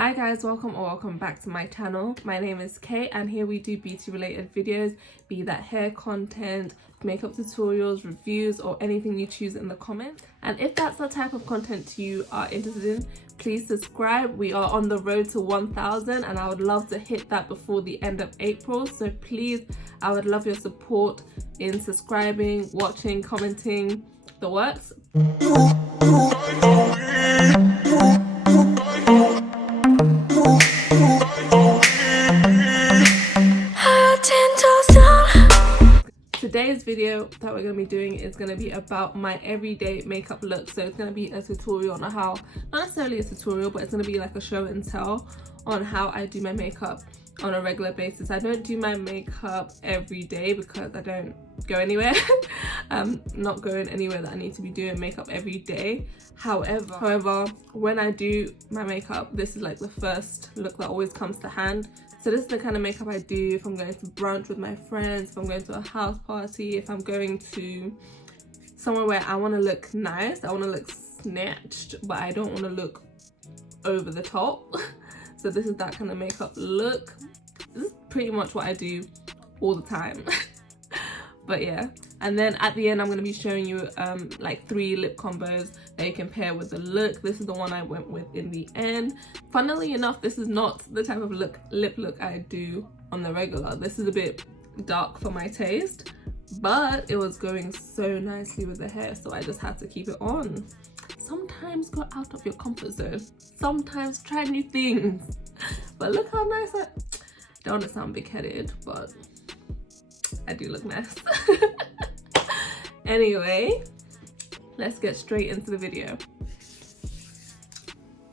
Hi guys, welcome back to my channel. My name is Kay and here we do beauty related videos, be that hair content, makeup tutorials, reviews, or anything you choose in the comments. And if that's the type of content you are interested in, please subscribe. We are on the road to 1,000 and I would love to hit that before the end of April. So please, I would love your support in subscribing, watching, commenting, the works. Today's video that we're going to be doing is going to be about my everyday makeup look. So it's going to be a tutorial on how, not necessarily a tutorial, but it's going to be like a show and tell on how I do my makeup on a regular basis. I don't do my makeup every day because I don't go anywhere. I'm not going anywhere that I need to be doing makeup every day. However, when I do my makeup, this is like the first look that always comes to hand. So this is the kind of makeup I do if I'm going to brunch with my friends, if I'm going to a house party, if I'm going to somewhere where I want to look nice, I want to look snatched, but I don't want to look over the top. So this is that kind of makeup look. This is pretty much what I do all the time. But yeah, and then at the end I'm going to be showing you like 3 lip combos that you can pair with the look. This is the one I went with in the end. Funnily enough, this is not the type of lip look I do on the regular. This is a bit dark for my taste, but it was going so nicely with the hair, so I just had to keep it on. Sometimes go out of your comfort zone, sometimes try new things. But look how nice I don't want to sound big-headed, but I do look nice. Anyway, let's get straight into the video.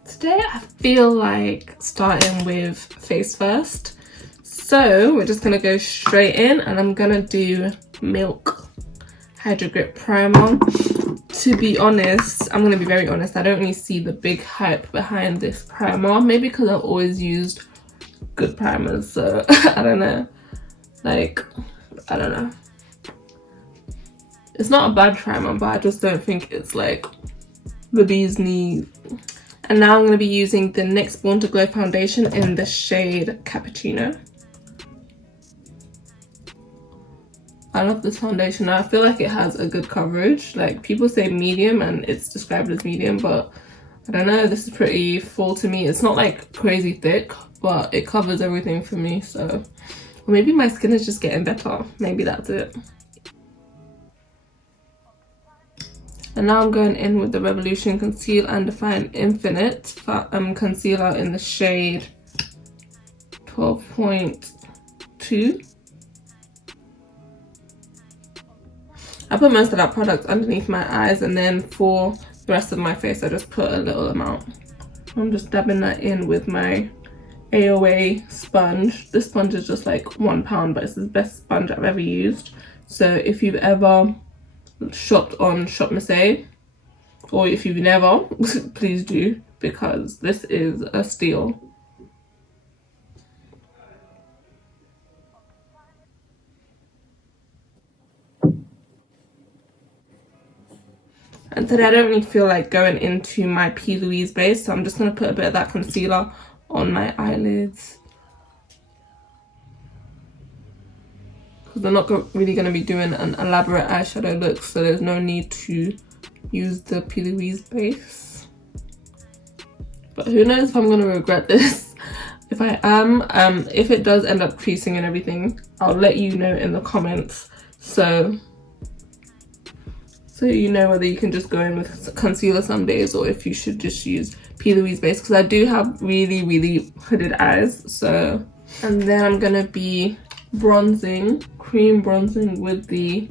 Today I feel like starting with face first, so we're just gonna go straight in and I'm gonna do Milk Hydro Grip Primer. To be honest, I'm gonna be very honest, I don't really see the big hype behind this primer, maybe because I've always used good primers, so I don't know. I don't know. It's not a bad primer, but I just don't think it's like the bee's knees. And now I'm going to be using the NYX Born to Glow foundation in the shade Cappuccino. I love this foundation. I feel like it has a good coverage. Like, people say medium and it's described as medium, but I don't know, this is pretty full to me. It's not like crazy thick, but it covers everything for me, so or maybe my skin is just getting better. Maybe that's it. And now I'm going in with the Revolution Conceal and Define Infinite concealer in the shade 12.2. I put most of that product underneath my eyes, and then for the rest of my face I just put a little amount. I'm just dabbing that in with my AOA sponge. This sponge is just like £1, but it's the best sponge I've ever used. So if you've ever shopped on Shop Marseille, or if you've never, please do, because this is a steal. And today I don't really feel like going into my P. Louise base, so I'm just going to put a bit of that concealer on my eyelids, because I'm not really going to be doing an elaborate eyeshadow look, so there's no need to use the P. Louise base. But who knows if I'm going to regret this. If I am, if it does end up creasing and everything, I'll let you know in the comments, so you know whether you can just go in with concealer some days or if you should just use P. Louise base, because I do have really hooded eyes. So, and then I'm gonna be cream bronzing with the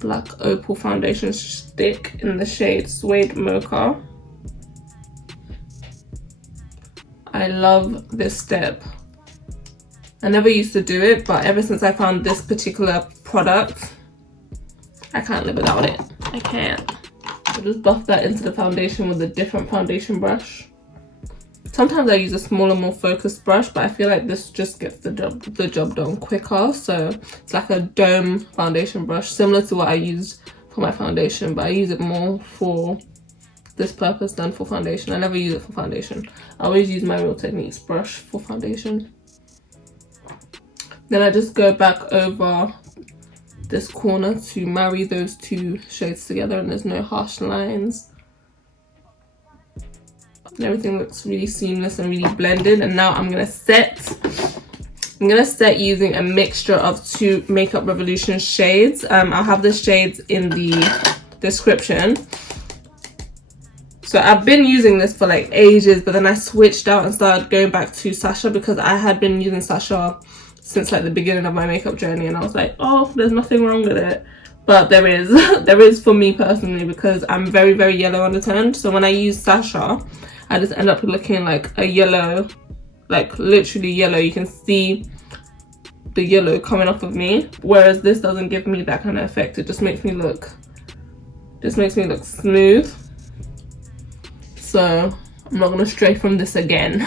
black Opal foundation stick in the shade Suede Mocha. I love this step. I never used to do it, but ever since I found this particular product, I can't live without it. I can't. I just buff that into the foundation with a different foundation brush. Sometimes I use a smaller, more focused brush, but I feel like this just gets the job done quicker. So it's like a dome foundation brush, similar to what I used for my foundation, but I use it more for this purpose than for foundation. I never use it for foundation. I always use my Real Techniques brush for foundation. Then I just go back over this corner to marry those two shades together, and there's no harsh lines. And everything looks really seamless and really blended. And now I'm gonna set using a mixture of two Makeup Revolution shades. I'll have the shades in the description. So I've been using this for like ages, but then I switched out and started going back to Sacha because I had been using Sacha since like the beginning of my makeup journey, and I was like, oh, there's nothing wrong with it. But there is. There is for me personally, because I'm very, very yellow undertoned. So when I use Sacha, I just end up looking like a yellow, like literally yellow. You can see the yellow coming off of me, whereas this doesn't give me that kind of effect. It just makes me look smooth. So I'm not gonna stray from this again.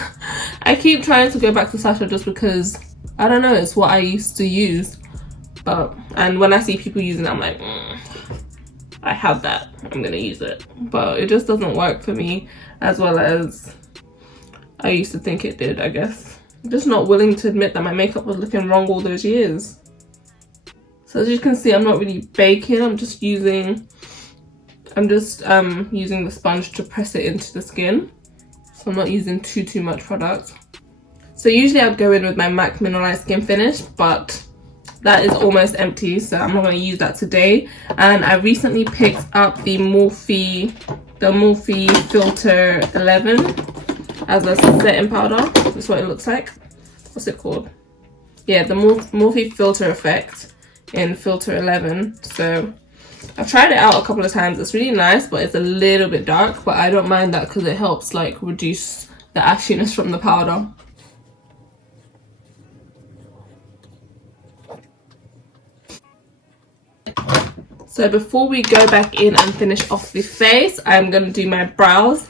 I keep trying to go back to Sacha just because, I don't know, it's what I used to use. And when I see people using it, I'm like, I have that, I'm gonna use it. But it just doesn't work for me as well as I used to think it did, I guess. I'm just not willing to admit that my makeup was looking wrong all those years. So as you can see, I'm not really baking, I'm just using the sponge to press it into the skin. So I'm not using too much product. So usually I'd go in with my MAC Mineralized Skin Finish, but that is almost empty, so I'm not going to use that today. And I recently picked up the Morphe Filter 11 as a setting powder. That's what it looks like. What's it called? Yeah, the Morphe Filter Effect in Filter 11. So I've tried it out a couple of times. It's really nice, but it's a little bit dark, but I don't mind that because it helps like reduce the ashiness from the powder. So before we go back in and finish off the face, I'm gonna do my brows.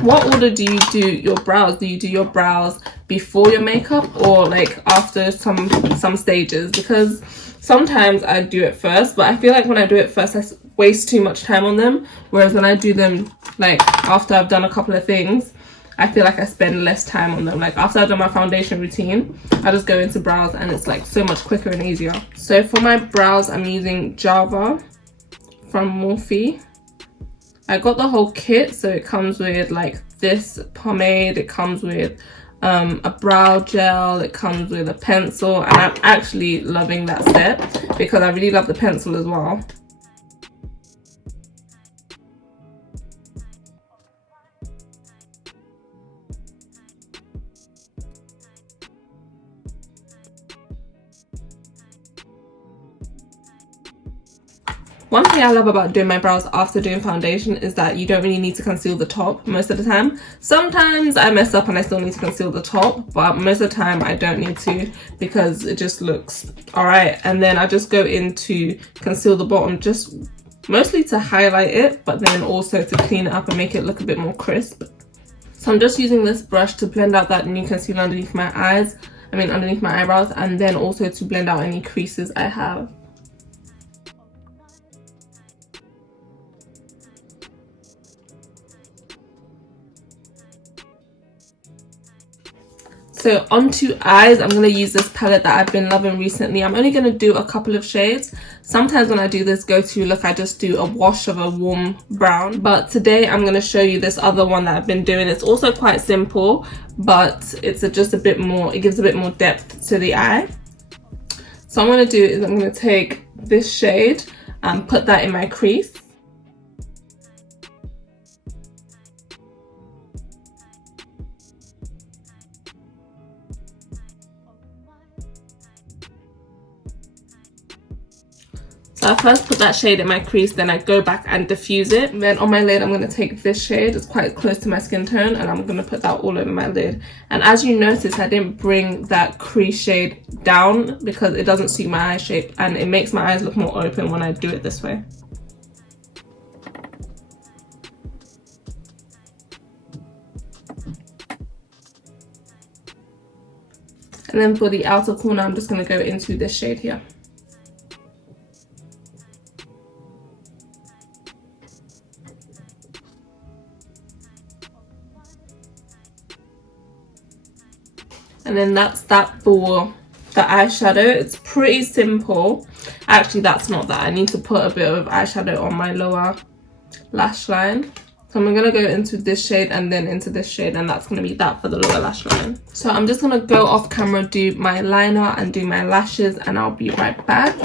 What order do you do your brows? Do you do your brows before your makeup or like after some stages? Because sometimes I do it first, but I feel like when I do it first, I waste too much time on them. Whereas when I do them like after I've done a couple of things, I feel like I spend less time on them. Like after I've done my foundation routine, I just go into brows and it's like so much quicker and easier. So for my brows, I'm using Java from Morphe. I got the whole kit, so it comes with like this pomade, it comes with a brow gel, it comes with a pencil, and I'm actually loving that set because I really love the pencil as well. One thing I love about doing my brows after doing foundation is that you don't really need to conceal the top most of the time. Sometimes I mess up and I still need to conceal the top, but most of the time I don't need to because it just looks alright. And then I just go in to conceal the bottom, just mostly to highlight it, but then also to clean it up and make it look a bit more crisp. So I'm just using this brush to blend out that new concealer underneath my eyes, underneath my eyebrows, and then also to blend out any creases I have. So onto eyes, I'm going to use this palette that I've been loving recently. I'm only going to do a couple of shades. Sometimes when I do this go-to look, I just do a wash of a warm brown. But today I'm going to show you this other one that I've been doing. It's also quite simple, but it's just a bit more, it gives a bit more depth to the eye. So what I'm going to do is I'm going to take this shade and put that in my crease. So I first put that shade in my crease, then I go back and diffuse it. And then on my lid, I'm going to take this shade. It's quite close to my skin tone, and I'm going to put that all over my lid. And as you notice, I didn't bring that crease shade down because it doesn't suit my eye shape, and it makes my eyes look more open when I do it this way. And then for the outer corner, I'm just going to go into this shade here. And then that's that for the eyeshadow. It's pretty simple. Actually, that's not that. I need to put a bit of eyeshadow on my lower lash line. So I'm gonna go into this shade and then into this shade, and that's gonna be that for the lower lash line. So I'm just gonna go off camera, do my liner and do my lashes, and I'll be right back.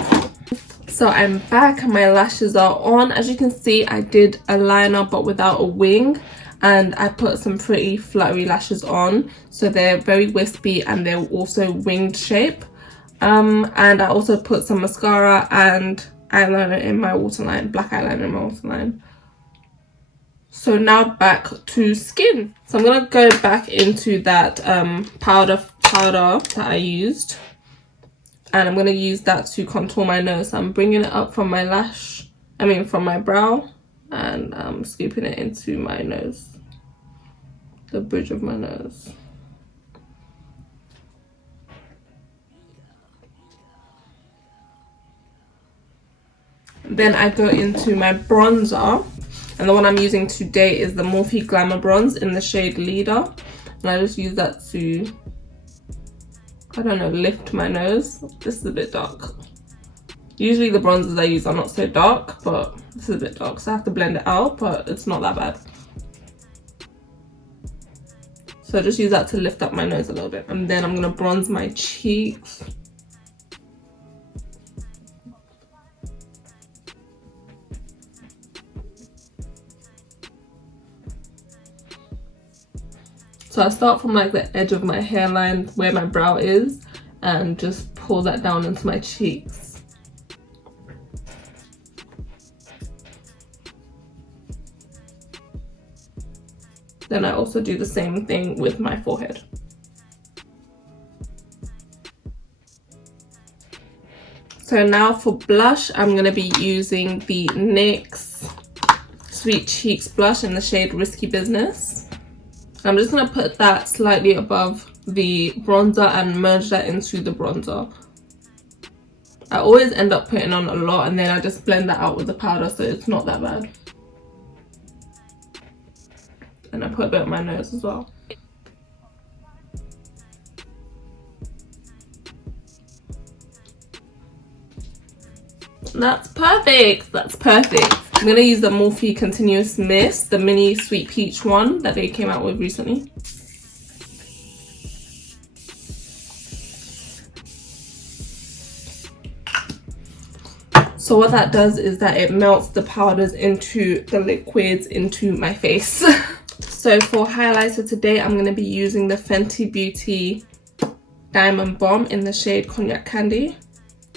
So I'm back and my lashes are on. As you can see, I did a liner but without a wing, and I put some pretty fluttery lashes on, so they're very wispy and they're also winged shape. And I also put some mascara and eyeliner in my waterline, black eyeliner in my waterline. So now back to skin. So I'm gonna go back into that powder that I used, and I'm gonna use that to contour my nose. So I'm bringing it up from my from my brow, and I'm scooping it into my nose, the bridge of my nose. Then I go into my bronzer, and the one I'm using today is the Morphe Glamabronze in the shade Leader, and I just use that to, I don't know, lift my nose. This is a bit dark. Usually the bronzers I use are not so dark, but this is a bit dark, so I have to blend it out, but it's not that bad. So I just use that to lift up my nose a little bit, and then I'm gonna bronze my cheeks. So I start from like the edge of my hairline where my brow is, and just pull that down into my cheeks. Then I also do the same thing with my forehead. So now for blush, I'm going to be using the NYX Sweet Cheeks blush in the shade Risky Business. I'm just going to put that slightly above the bronzer and merge that into the bronzer. I always end up putting on a lot, and then I just blend that out with the powder, so it's not that bad. And I put a bit on my nose as well. That's perfect. That's perfect. I'm going to use the Morphe Continuous Mist, the mini Sweet Peach one that they came out with recently. So what that does is that it melts the powders into the liquids into my face. So for highlighter today, I'm going to be using the Fenty Beauty Diamond Bomb in the shade Cognac Candy.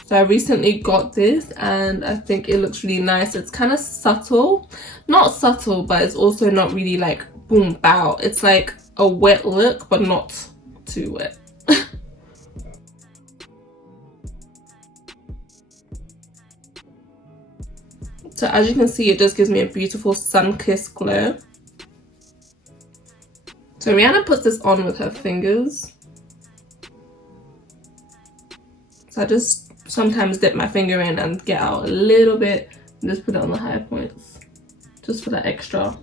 So I recently got this, and I think it looks really nice. It's kind of subtle. Not subtle, but it's also not really like boom bow. It's like a wet look, but not too wet. So as you can see, it just gives me a beautiful sun-kissed glow. So Rihanna puts this on with her fingers. So I just sometimes dip my finger in and get out a little bit and just put it on the higher points, just for that extra.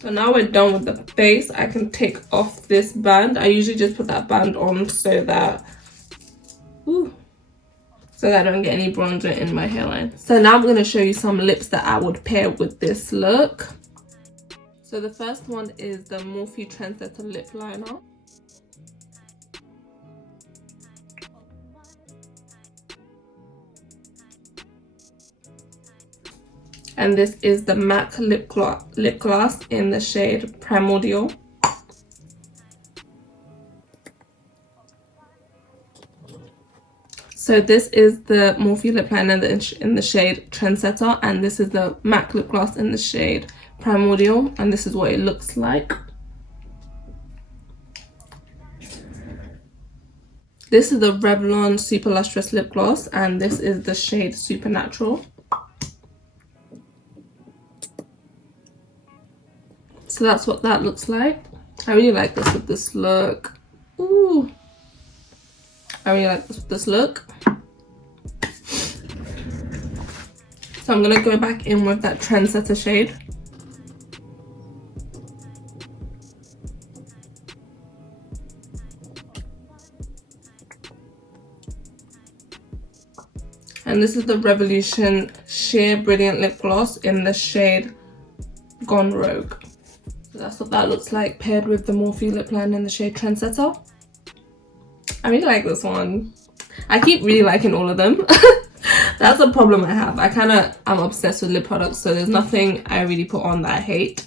So now we're done with the face. I can take off this band. I usually just put that band on so that I don't get any bronzer in my hairline. So now I'm going to show you some lips that I would pair with this look. So the first one is the Morphe Trendsetter lip liner. And this is the MAC lip gloss in the shade Primordial. So this is the Morphe lip liner in the shade Trendsetter, and this is the MAC lip gloss in the shade Primordial, and this is what it looks like. This is the Revlon Super Lustrous lip gloss, and this is the shade Supernatural. So that's what that looks like. I really like this with this look. Ooh, I really like this with this look. So I'm gonna go back in with that Trendsetter shade. And this is the Revolution Sheer Brilliant Lip Gloss in the shade Gone Rogue. So that's what that looks like, paired with the Morphe lip liner in the shade Trendsetter. I really like this one. I keep really liking all of them. That's a problem I have. I'm obsessed with lip products, so there's nothing I really put on that I hate.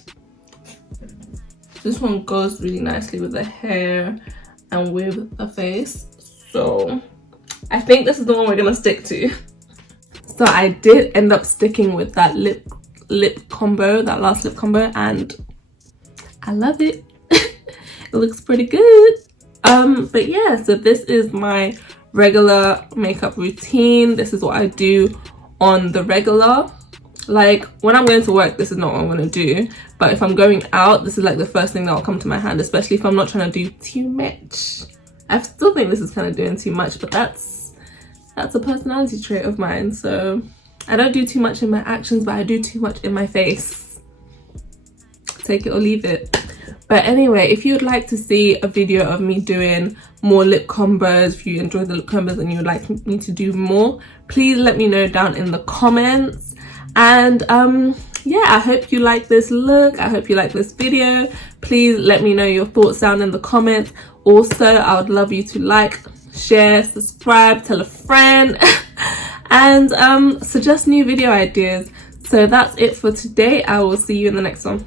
This one goes really nicely with the hair and with the face. So I think this is the one we're gonna stick to. So I did end up sticking with that lip combo, that last lip combo, and I love it. It looks pretty good. But yeah, so this is my regular makeup routine. This is what I do on the regular. Like when I'm going to work, this is not what I'm going to do, but if I'm going out, this is like the first thing that will come to my hand, especially if I'm not trying to do too much. I still think this is kind of doing too much, but that's a personality trait of mine. So I don't do too much in my actions, but I do too much in my face. Take it or leave it. But anyway, if you would like to see a video of me doing more lip combos, if you enjoy the lip combos and you would like me to do more, please let me know down in the comments. And yeah, I hope you like this look. I hope you like this video. Please let me know your thoughts down in the comments. Also, I would love you to like, share, subscribe, tell a friend, and suggest new video ideas. So that's it for today. I will see you in the next one.